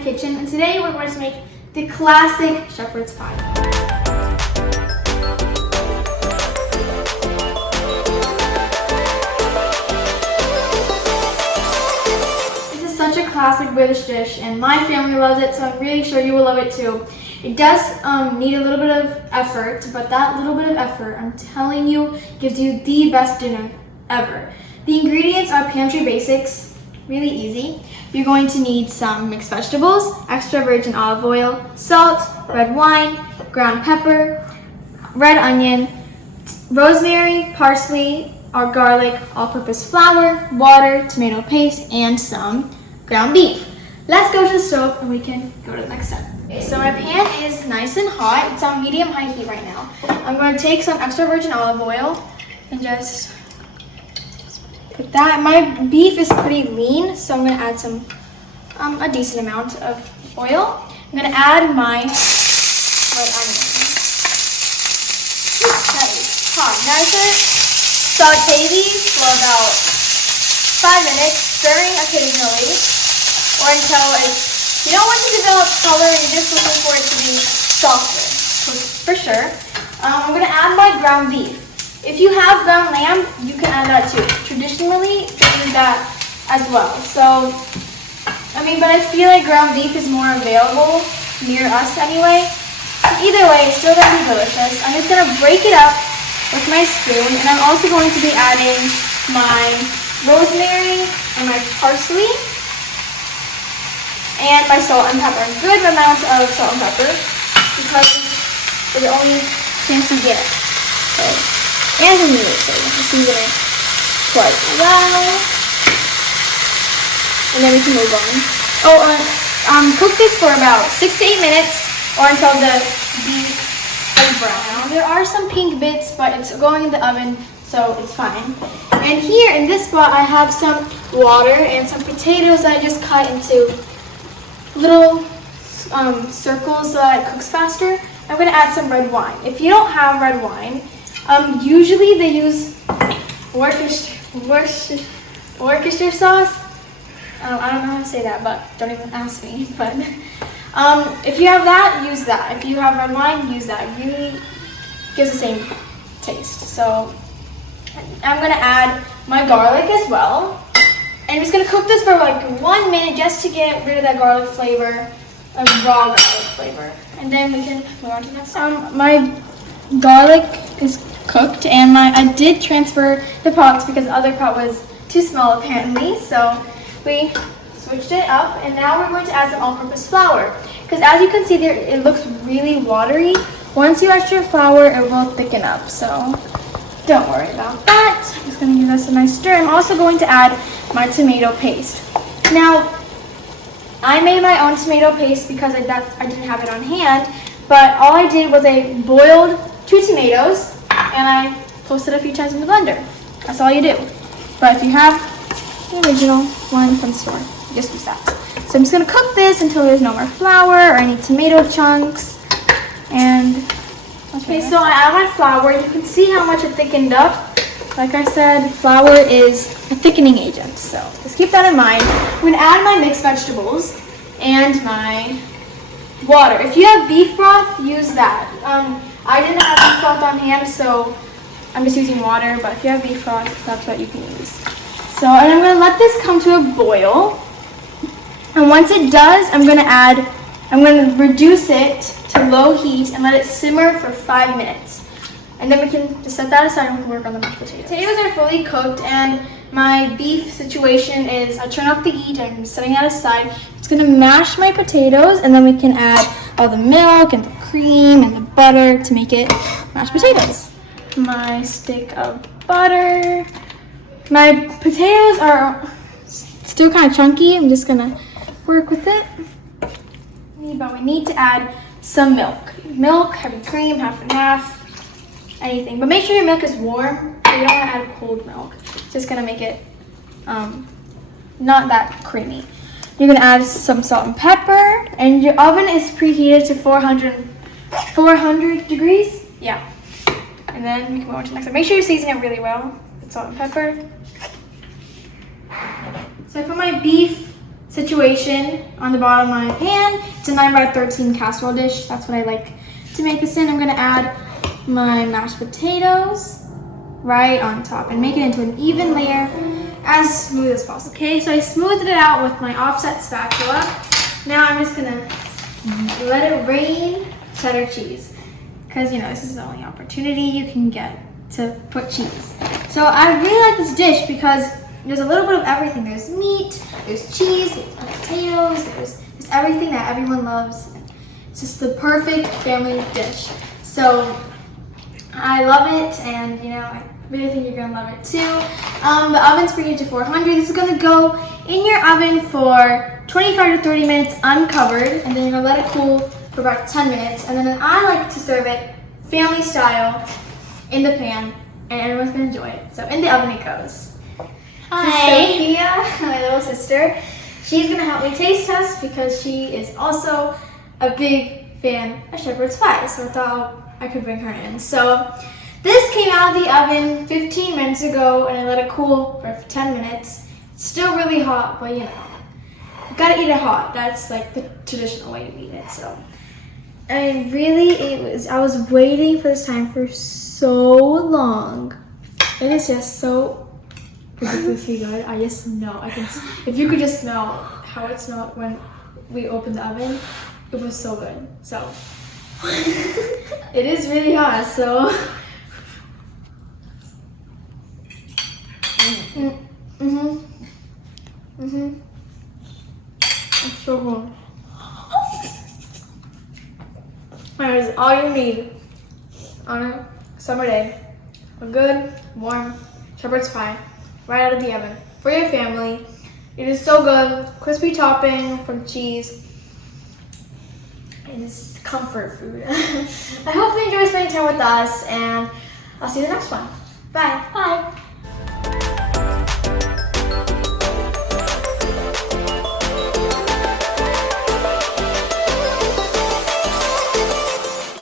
the kitchen, and today we're going to make the classic shepherd's pie. This is such a classic British dish, and my family loves it, so I'm really sure you will love it too. It does need a little bit of effort, but that little bit of effort, I'm telling you, gives you the best dinner ever. The ingredients are pantry basics, really easy. You're going to need some mixed vegetables, extra virgin olive oil, salt, red wine, ground pepper, red onion, rosemary, parsley, or garlic, all-purpose flour, water, tomato paste, and some ground beef. Let's go to the stove and we can go to the next step. Okay, so my pan is nice and hot. It's on medium-high heat right now. I'm going to take some extra virgin olive oil and just put that. My beef is pretty lean, so I'm going to add some, a decent amount of oil. I'm going to add my red onion. Okay, hot. Now I'm going to saute these for about 5 minutes, stirring occasionally, or until you don't want to develop color, you're just looking for it to be softer, for sure. I'm going to add my ground beef. If you have ground lamb, you can add that too. Traditionally, they do that as well. So, but I feel like ground beef is more available near us anyway. Either way, it's still going to be delicious. I'm just going to break it up with my spoon, and I'm also going to be adding my rosemary and my parsley and my salt and pepper. A good amount of salt and pepper because it's the only chance you get. So, and we need it, so you have to season it quite well. And then we can move on. Cook this for about 6 to 8 minutes or until the beef is brown. There are some pink bits, but it's going in the oven, so it's fine. And here in this spot, I have some water and some potatoes that I just cut into little circles so that it cooks faster. I'm going to add some red wine. If you don't have red wine, usually they use Worcestershire sauce. I don't know how to say that, but don't even ask me. But if you have that, use that. If you have red wine, use that. It really gives the same taste. So I'm going to add my garlic as well. And I'm just going to cook this for like 1 minute just to get rid of that garlic flavor, raw garlic flavor. And then we can move on to the next step. My garlic is cooked, and I did transfer the pots because the other pot was too small apparently. So we switched it up, and now we're going to add some all-purpose flour. Because as you can see there, it looks really watery. Once you add your flour, it will thicken up. So don't worry about that. I'm just going to give this a nice stir. I'm also going to add my tomato paste. Now, I made my own tomato paste because I didn't have it on hand, but all I did was I boiled 2 tomatoes and I toasted a few times in the blender. That's all you do. But if you have the original one from the store, just use that. So I'm just going to cook this until there's no more flour or any tomato chunks. And okay, so I add my flour. You can see how much it thickened up. Like I said, flour is a thickening agent, so just keep that in mind. I'm going to add my mixed vegetables and my water. If you have beef broth, use that. I didn't have beef broth on hand, so I'm just using water, but if you have beef broth, that's what you can use. So, and I'm going to let this come to a boil. And once it does, I'm going to reduce it to low heat and let it simmer for 5 minutes. And then we can just set that aside and we can work on the mashed potatoes. Potatoes are fully cooked, and my beef situation is I turn off the heat, I'm setting that aside. It's going to mash my potatoes, and then we can add all the milk and the cream and the butter to make it mashed potatoes. My stick of butter. My potatoes are still kind of chunky. I'm just going to work with it. But we need to add some milk. Milk, heavy cream, half and half. Anything, but make sure your milk is warm. You don't want to add cold milk. It's just gonna make it not that creamy. You're gonna add some salt and pepper, and your oven is preheated to 400 degrees. Yeah. And then we can move on to the next one. Make sure you season it really well with salt and pepper. So I put my beef situation on the bottom of my pan. It's a 9x13 casserole dish. That's what I like to make this in. I'm gonna add my mashed potatoes right on top and make it into an even layer, as smooth as possible. Okay, so I smoothed it out with my offset spatula. Now I'm just gonna let it rain cheddar cheese, because this is the only opportunity you can get to put cheese. So I really like this dish because there's a little bit of everything. There's meat, there's cheese, there's potatoes, there's everything that everyone loves. It's just the perfect family dish. So I love it, and I really think you're gonna love it too. The oven's preheated to 400. This is gonna go in your oven for 25 to 30 minutes uncovered, and then you're gonna let it cool for about 10 minutes. And then I like to serve it family style in the pan, and everyone's gonna enjoy it. So in the oven it goes. Hi. Sophia, my little sister. She's gonna help me taste test because she is also a big fan of shepherd's pie. So I thought I could bring her in. So this came out of the oven 15 minutes ago, and I let it cool for 10 minutes. It's still really hot, but you gotta eat it hot. That's like the traditional way to eat it. So I was waiting for this time for so long. It is just so ridiculously good. I just know. If you could just smell how it smelled when we opened the oven, it was so good. So it is really hot. So it's so good. That is all you need on a summer day. A good, warm shepherd's pie right out of the oven for your family. It is so good. Crispy topping from cheese. It is comfort food. I hope you enjoy spending time with us, and I'll see you in the next one. Bye. Bye.